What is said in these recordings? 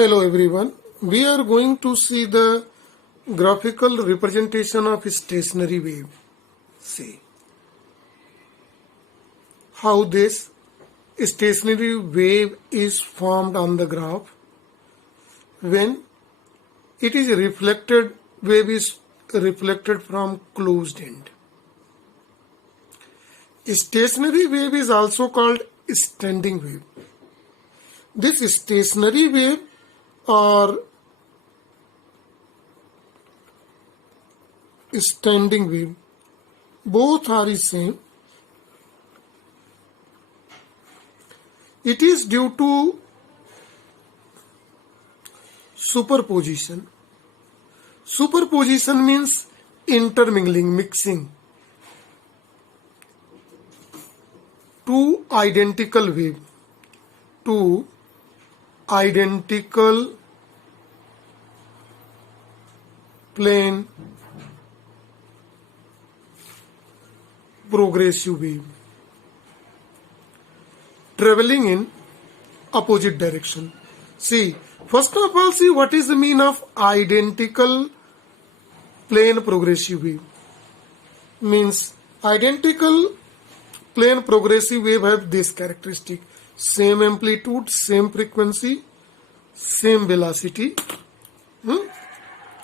Hello everyone. We are going to see the graphical representation of stationary wave. See how this stationary wave is formed on the graph when it is reflected. Wave is reflected from closed end. Stationary wave is also called standing wave. This stationary wave or standing wave, both are the same. It is due to superposition. Superposition means intermingling, mixing two identical wave, two identical plane progressive wave traveling in opposite direction. See, first of all, see what is the mean of identical plane progressive wave. Means identical plane progressive wave have this characteristic: same amplitude, same frequency, same velocity,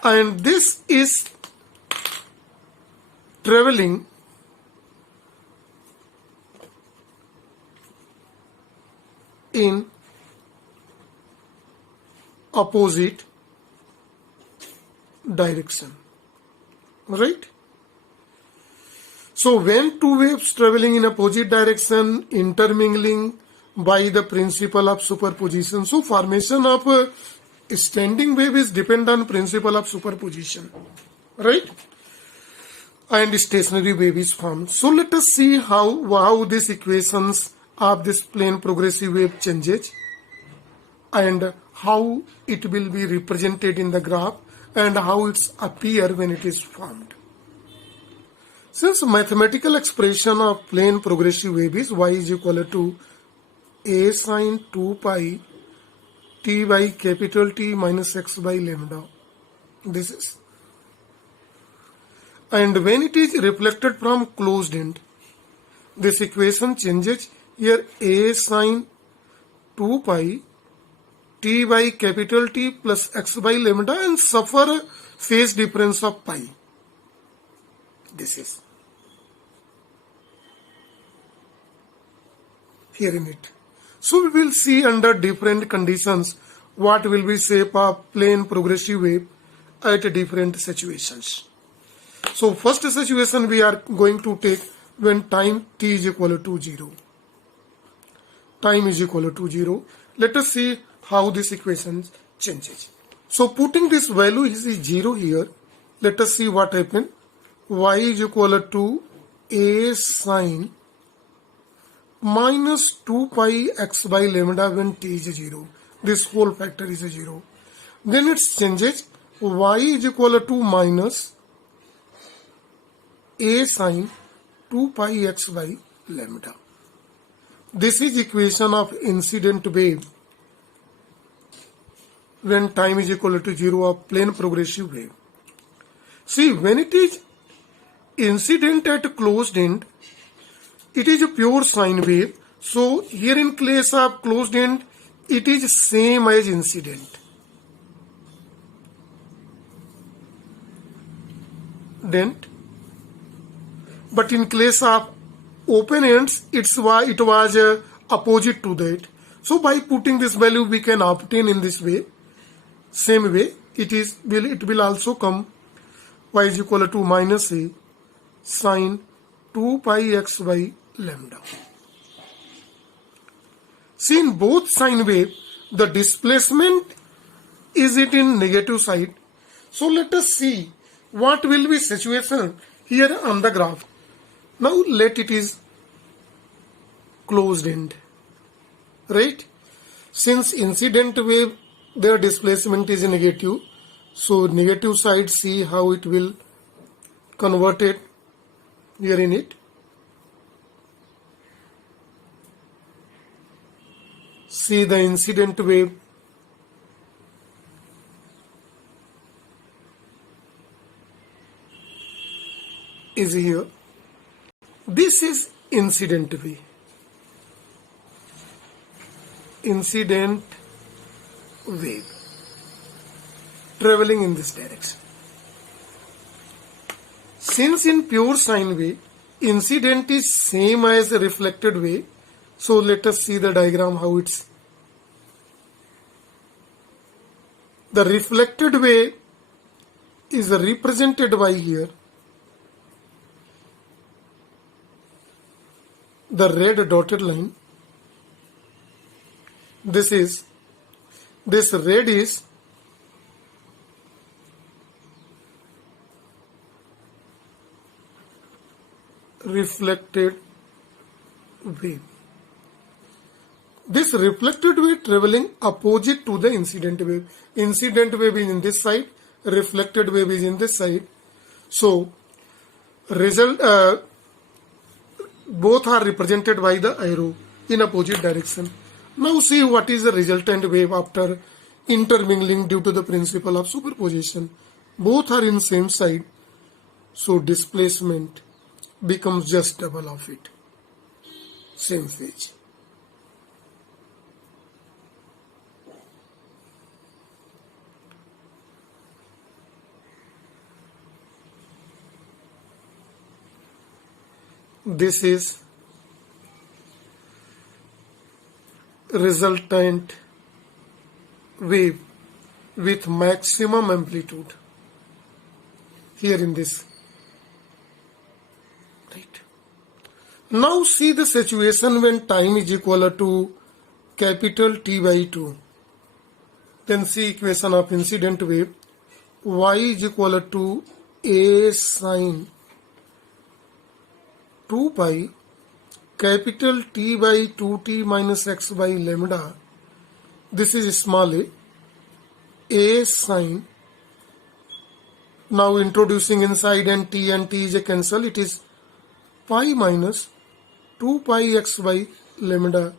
and this is traveling in opposite direction, right? So when two waves traveling in opposite direction intermingling by the principle of superposition, so formation of a standing wave is depend on principle of superposition, right? And stationary wave is formed. So let us see how these equations of this plane progressive wave changes and how it will be represented in the graph and how it's appear when it is formed. Since mathematical expression of plane progressive wave is y is equal to a sine 2 pi t by capital T minus x by lambda. This is. And when it is reflected from closed end, this equation changes. Here a sine 2 pi t by capital T plus x by lambda and suffer phase difference of pi. This is. Here in it. So we will see under different conditions what will be shape of plane progressive wave at different situations. So first situation we are going to take when time t is equal to 0. Time is equal to 0. Let us see how this equation changes. So putting this value is 0 here. Let us see what happens. Y is equal to a sine minus 2 pi x by lambda when t is 0. This whole factor is 0. Then it changes. Y is equal to minus a sine 2 pi x by lambda. This is equation of incident wave when time is equal to 0 of plane progressive wave. See, when it is incident at closed end, it is a pure sine wave. So here in case of closed end, it is same as incident. But in case of open ends, it was opposite to that. So by putting this value, we can obtain in this way. Same way, it will also come y is equal to minus a sine 2 pi x by lambda. See, in both sine wave, the displacement is it in negative side. So let us see what will be situation here on the graph. Now let it is closed end, right? Since incident wave, their displacement is negative. So negative side, see how it will convert it here in it. See the incident wave is here. This is incident wave. Incident wave traveling in this direction. Since in pure sine wave, incident is same as a reflected wave, so let us see the diagram how it's. The reflected wave is represented by here the red dotted line. This red is reflected wave. This reflected wave traveling opposite to the incident wave. Incident wave is in this side, reflected wave is in this side. So both are represented by the arrow in opposite direction. Now see what is the resultant wave after intermingling due to the principle of superposition. Both are in same side, so displacement becomes just double of it. Same phase. This is resultant wave with maximum amplitude here in this. Right. Now see the situation when time is equal to capital T by 2. Then see equation of incident wave. Y is equal to A sine 2 pi capital T by 2t minus x by lambda. This is small a sine. Now introducing inside and t is a cancel. It is pi minus 2 pi x by lambda.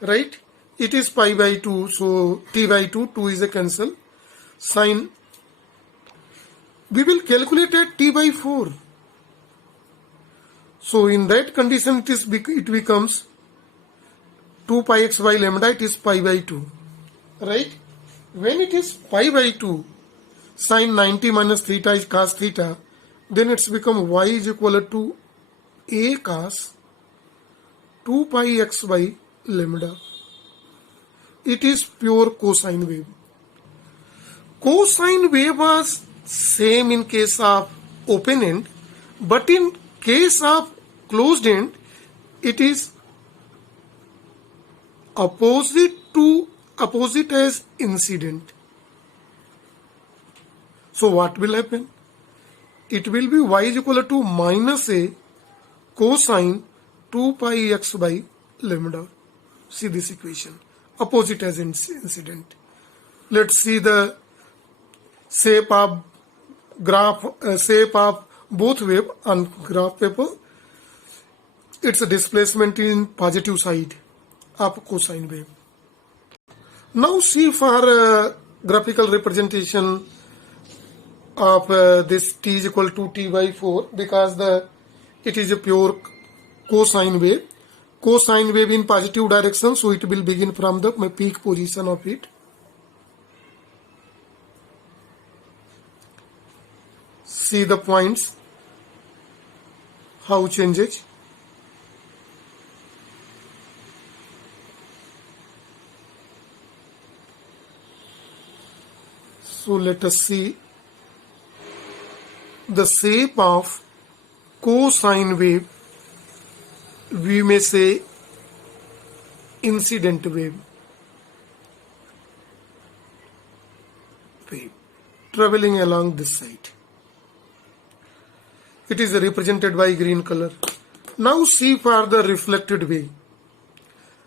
Right? It is pi by 2. So t by 2 is a cancel. Sine. We will calculate at t by 4. So in that condition it becomes 2 pi x by lambda, it is pi by 2. Right? When it is pi by 2, sine 90 minus theta is cos theta, then it's become y is equal to a cos 2 pi x by lambda. It is pure cosine wave. Cosine wave was same in case of open end, but in case of closed end, it is opposite as incident. So what will happen? It will be y is equal to minus a cosine 2 pi x by lambda. See this equation. Opposite as incident. Let's see the shape of both wave on graph paper. Its displacement in positive side of cosine wave. Now see for graphical representation of this t is equal to t by 4, because it is a pure cosine wave. Cosine wave in positive direction, so it will begin from the peak position of it. See the points, how changes. So let us see the shape of cosine wave. We may say incident wave traveling along this side. It is represented by green color. Now see for the reflected wave.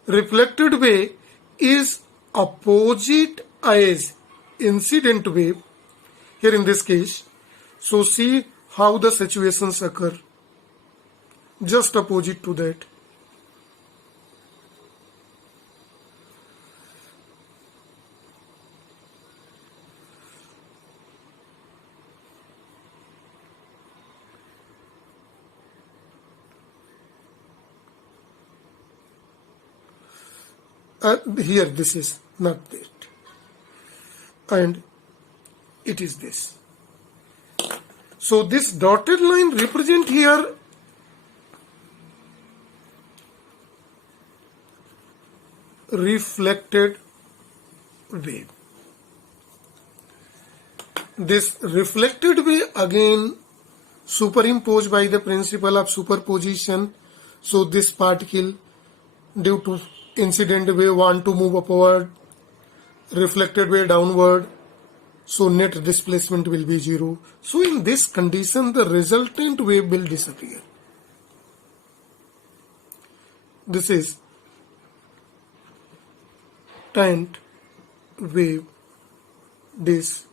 Reflected wave is opposite as incident wave here in this case. So see how the situations occur. Just opposite to that. Here this is not that, and it is this. So this dotted line represent here reflected wave. This reflected wave again superimposed by the principle of superposition. So this particle, due to incident wave, want to move upward, reflected wave downward, so net displacement will be 0. So in this condition, the resultant wave will disappear. This is tangent wave disappear.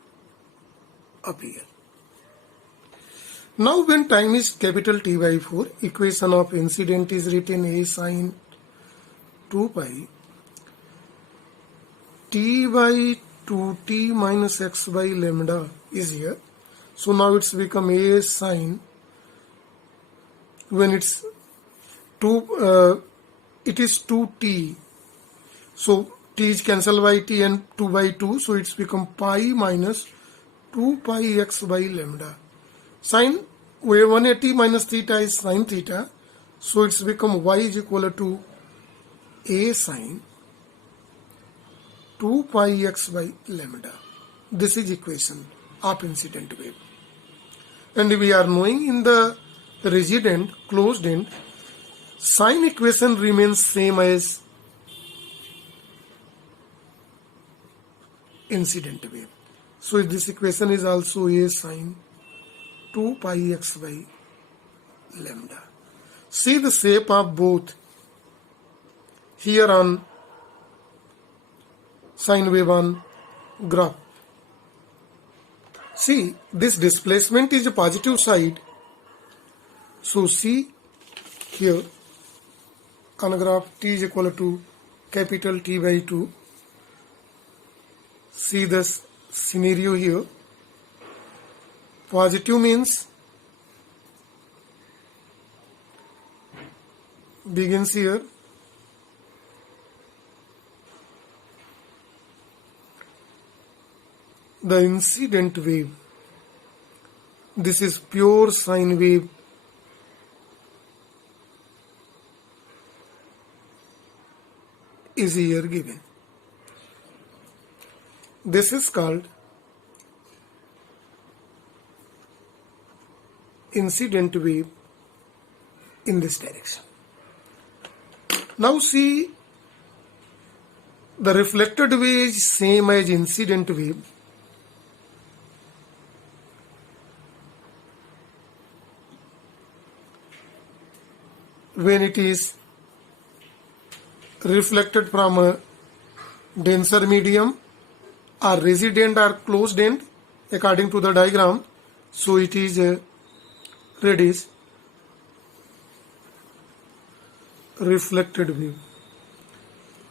Now when time is capital T by 4, equation of incident is written A sin 2 pi T by 2t minus x by lambda is here. So now it's become A sin, when it's 2, it is 2t. So t is cancelled by t and 2 by 2. So it's become pi minus 2 pi x by lambda. Sine where 180 minus theta is sine theta. So it's become y is equal to A sine 2 pi x by lambda. This is equation of incident wave. And we are knowing in the rigid end, closed end, sine equation remains same as incident wave. So this equation is also A sine 2 pi x by lambda. See the shape of both here on sine wave on graph. See, this displacement is a positive side. So see here on graph t is equal to capital T by 2. See this scenario here. Positive means begins here. The incident wave, this is pure sine wave, is here given. This is called incident wave in this direction. Now see, the reflected wave is same as incident wave. When it is reflected from a denser medium or rigid end or closed end according to the diagram, so it is a radius reflected wave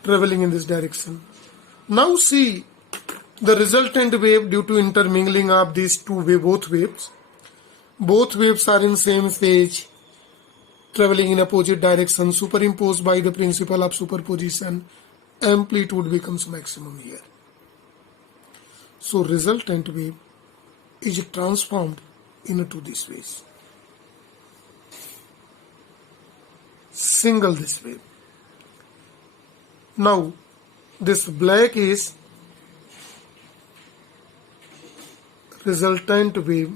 traveling in this direction. Now see the resultant wave due to intermingling of these two both waves. Both waves are in same phase, traveling in opposite direction, superimposed by the principle of superposition. Amplitude becomes maximum here. So resultant wave is transformed into this ways. Single this wave. Now this black is resultant wave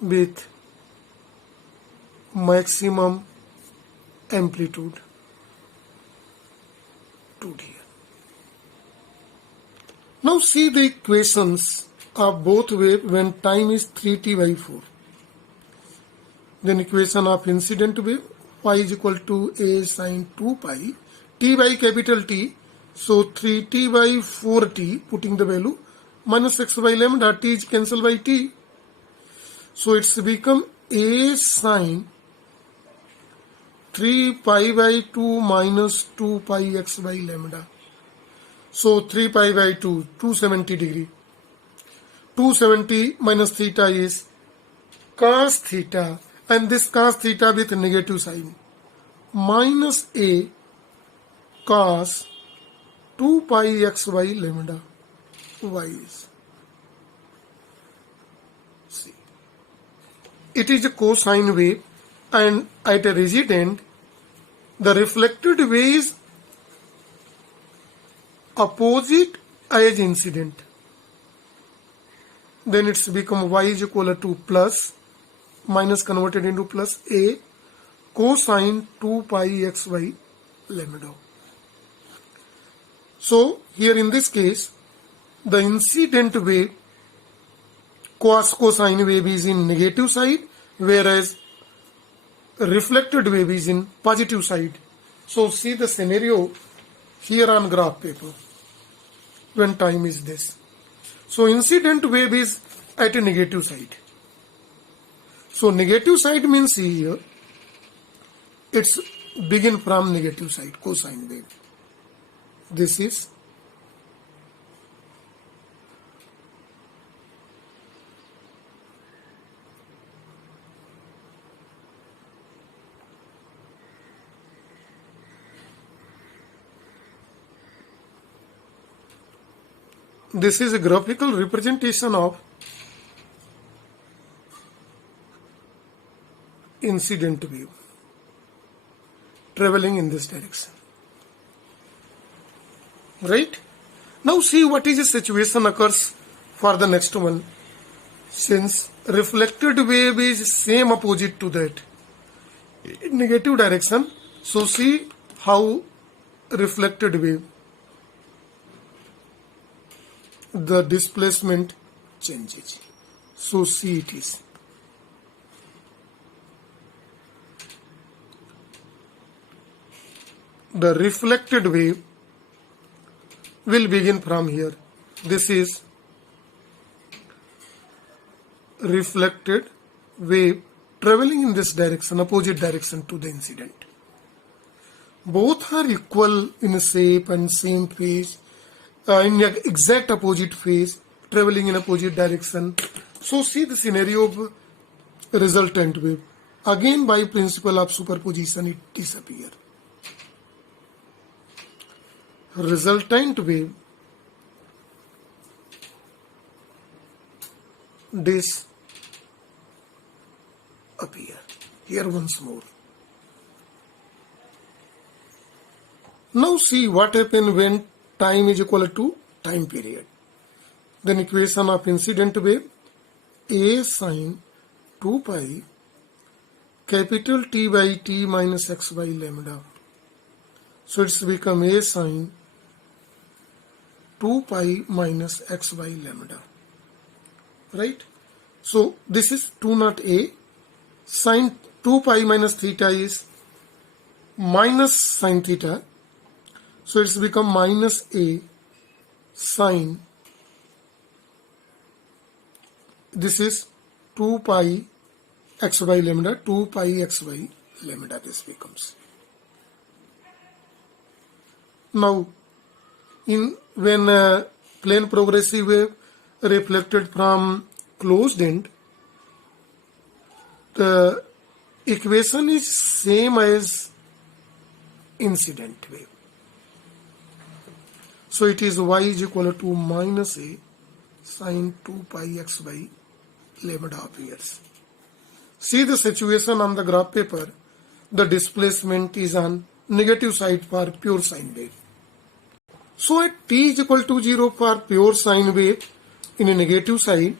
with maximum amplitude to here. Now see the equations of both wave when time is 3t by 4. Then equation of incident wave, y is equal to A sin 2 pi, t by capital T, so 3t by 4t, putting the value, minus x by lambda, t is cancelled by t. So it's become A sin 3 pi by 2 minus 2 pi x by lambda. So 3 pi by 2, 270 degree. 270 minus theta is cos theta, and this cos theta with negative sign. Minus A cos 2 pi xy lambda y is. See, it is a cosine wave, and at a rigid end, the reflected wave is opposite as incident. Then it's become y is equal to plus, minus converted into plus a cosine 2 pi xy lambda. So here in this case, the incident wave, cosine wave is in negative side, whereas reflected wave is in positive side. So see the scenario here on graph paper when time is this. So incident wave is at a negative side. So negative side means here it's begin from negative side, cosine wave. This is a graphical representation of incident wave traveling in this direction. Right? Now see what is the situation occurs for the next one. Since reflected wave is same opposite to that, negative direction. So see how reflected wave, the displacement changes. So see it is. The reflected wave will begin from here. This is reflected wave traveling in this direction, opposite direction to the incident. Both are equal in shape and same phase, in exact opposite phase, traveling in opposite direction. So see the scenario of resultant wave. Again by principle of superposition it disappears. Resultant wave disappear. Here once more. Now see what happens when time is equal to time period. Then equation of incident wave, a sine 2 pi capital T by T minus xy lambda. So it's become a sine 2 pi minus xy lambda. Right? So this is 2 not a. Sine 2 pi minus theta is minus sine theta. So it's become minus a sine. This is 2 pi xy lambda, 2 pi xy lambda this becomes. Now, when plane progressive wave reflected from closed end, the equation is same as incident wave. So it is y is equal to minus a sine 2 pi xy lambda appears. See the situation on the graph paper. The displacement is on negative side for pure sine wave. So at t is equal to 0 for pure sine wave in a negative side,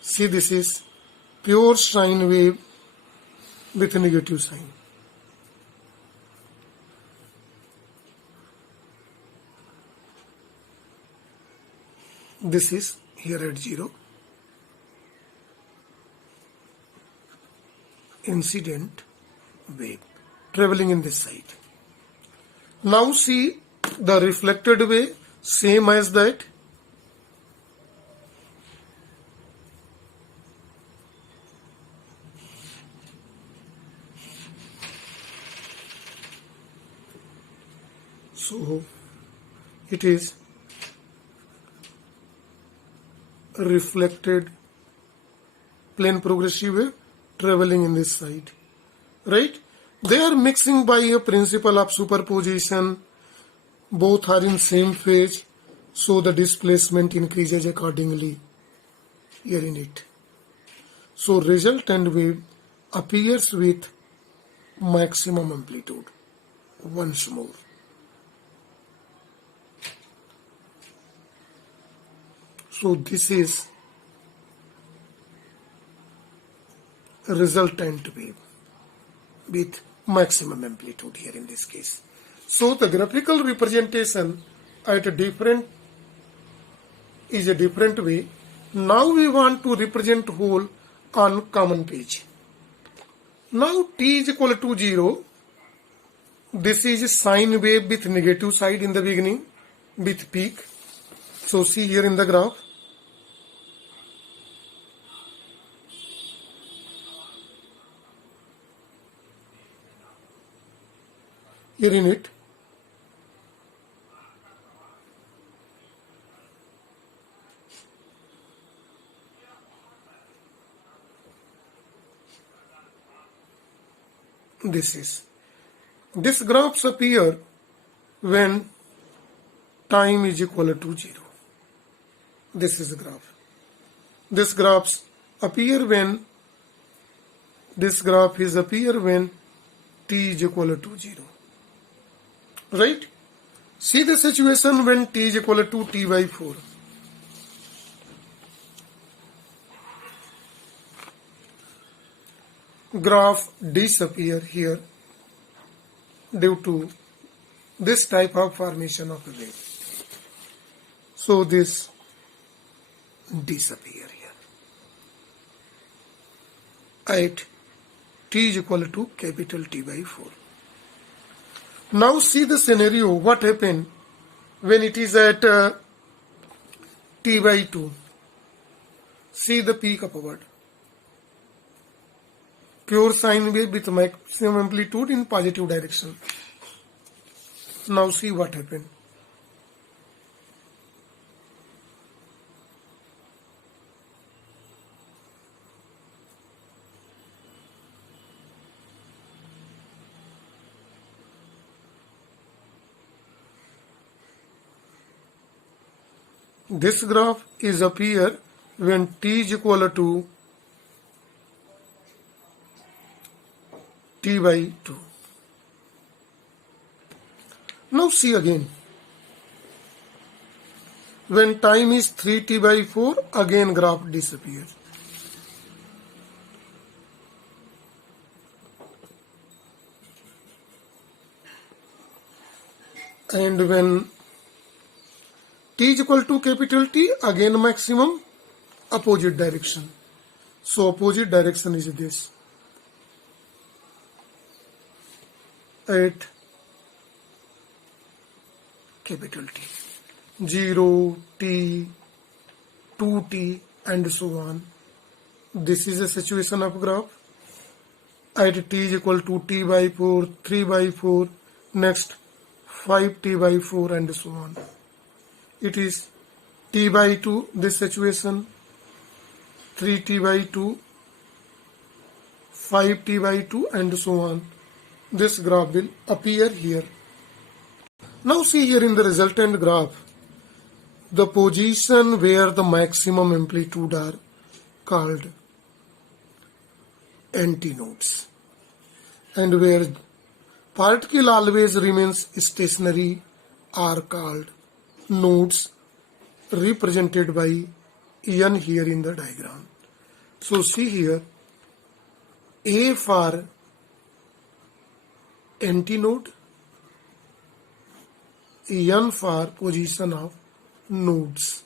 see this is pure sine wave with a negative sign. This is here at 0. Incident wave traveling in this side. Now see the reflected wave same as that. So it is reflected plane progressive wave traveling in this side, right? They are mixing by a principle of superposition. Both are in same phase, so the displacement increases accordingly here in it. So resultant wave appears with maximum amplitude once more. So this is resultant wave with maximum amplitude here in this case. So the graphical representation at a different is a different way. Now we want to represent whole on common page. Now t is equal to 0. This is sine wave with negative side in the beginning with peak. So see here in the graph. Here in it, this graphs appear when time is equal to 0. This is the graph. This graphs appear when t is equal to 0. Right? See the situation when t is equal to t by 4. Graph disappear here due to this type of formation of a wave. So this disappear here at t is equal to capital T by 4. Now see the scenario, what happened when it is at t by 2. See the peak upward. Pure sine wave with maximum amplitude in positive direction. Now see what happened. This graph is appear when t is equal to t by 2. Now see again. When time is 3t by 4, again graph disappears. And when t is equal to capital T, again maximum, opposite direction. So opposite direction is this. At capital T. 0, t, 2t and so on. This is a situation of graph. At t is equal to t by 4, 3 by 4, next 5t by 4 and so on. It is t by 2, this situation, 3t by 2, 5t by 2 and so on. This graph will appear here. Now see here in the resultant graph, the position where the maximum amplitude are called antinodes, and where particle always remains stationary are called nodes, represented by n here in the diagram. So see here, A for antinode, n for position of nodes.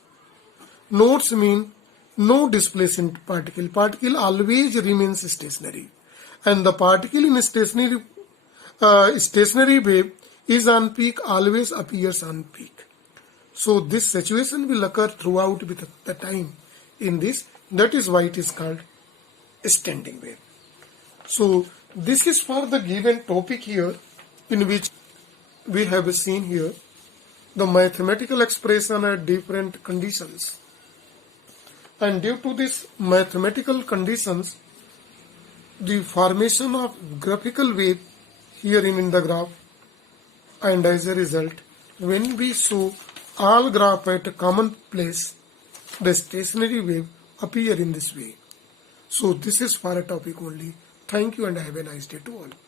Nodes mean no displacement particle. Particle always remains stationary, and the particle in stationary wave is on peak, always appears on peak. So this situation will occur throughout with the time in this. That is why it is called standing wave. So this is for the given topic here, in which we have seen here the mathematical expression at different conditions. And due to these mathematical conditions, the formation of graphical wave here in the graph, and as a result, when we show all graph at a common place, the stationary wave appear in this way. So this is for a topic only. Thank you and have a nice day to all.